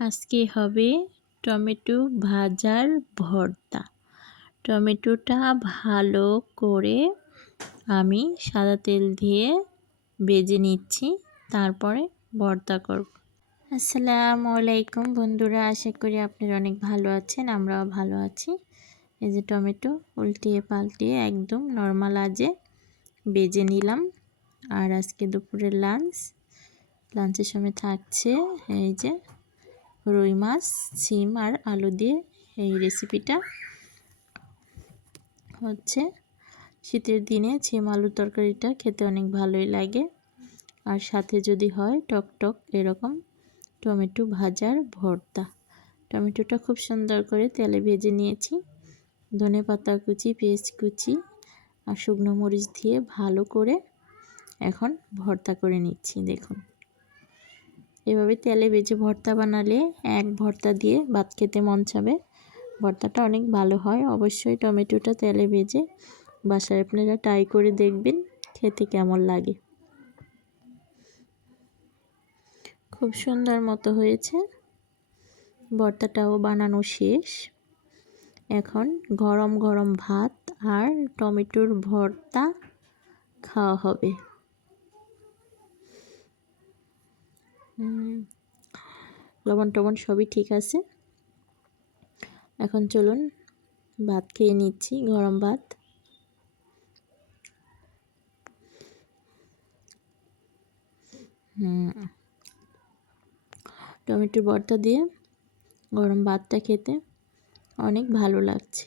আজকে হবে টমেটো ভাজার ভর্তা। টমেটোটা ভালো করে আমি সাদা তেল দিয়ে ভেজে নিচ্ছি, তারপরে ভর্তা করব। আসসালামু আলাইকুম বন্ধুরা, আশা করি আপনারা অনেক ভালো আছেন, আমরাও ভালো আছি। এই যে টমেটো উল্টিয়ে পাল্টিয়ে একদম নর্মাল আঁচে ভেজে নিলাম। আর আজকে দুপুরের লাঞ্চের সময় থাকছে এই যে রুই মাছ, সিম আর আলু দিয়ে এই রেসিপিটা হচ্ছে। শীতের দিনে সিম আলুর তরকারিটা খেতে অনেক ভালোই লাগে, আর সাথে যদি হয় টক টক এরকম টমেটো ভাজার ভর্তা। টমেটোটা খুব সুন্দর করে তেলে ভেজে নিয়েছি। ধনেপাতা কুচি, পেঁয়াজ কুচি আর শুকনো মরিচ দিয়ে ভালো করে এখন ভর্তা করে নিচ্ছি। দেখুন, এভাবে তেলে ভেজে ভর্তা বানালে এক ভর্তা দিয়ে ভাত খেতে মন চাবে। ভর্তাটা অনেক ভালো হয়। অবশ্যই টমেটোটা তেলে ভেজে বাসায় আপনারা ট্রাই করে দেখবেন খেতে কেমন লাগে। খুব সুন্দর মতো হয়েছে। ভর্তাটাও বানানো শেষ। এখন গরম গরম ভাত আর টমেটোর ভর্তা খাওয়া হবে। লবণ টবণ সবই ঠিক আছে। এখন চলুন ভাত খেয়ে নিচ্ছি, গরম ভাত। টমেটোর ভর্তা দিয়ে গরম ভাতটা খেতে অনেক ভালো লাগছে।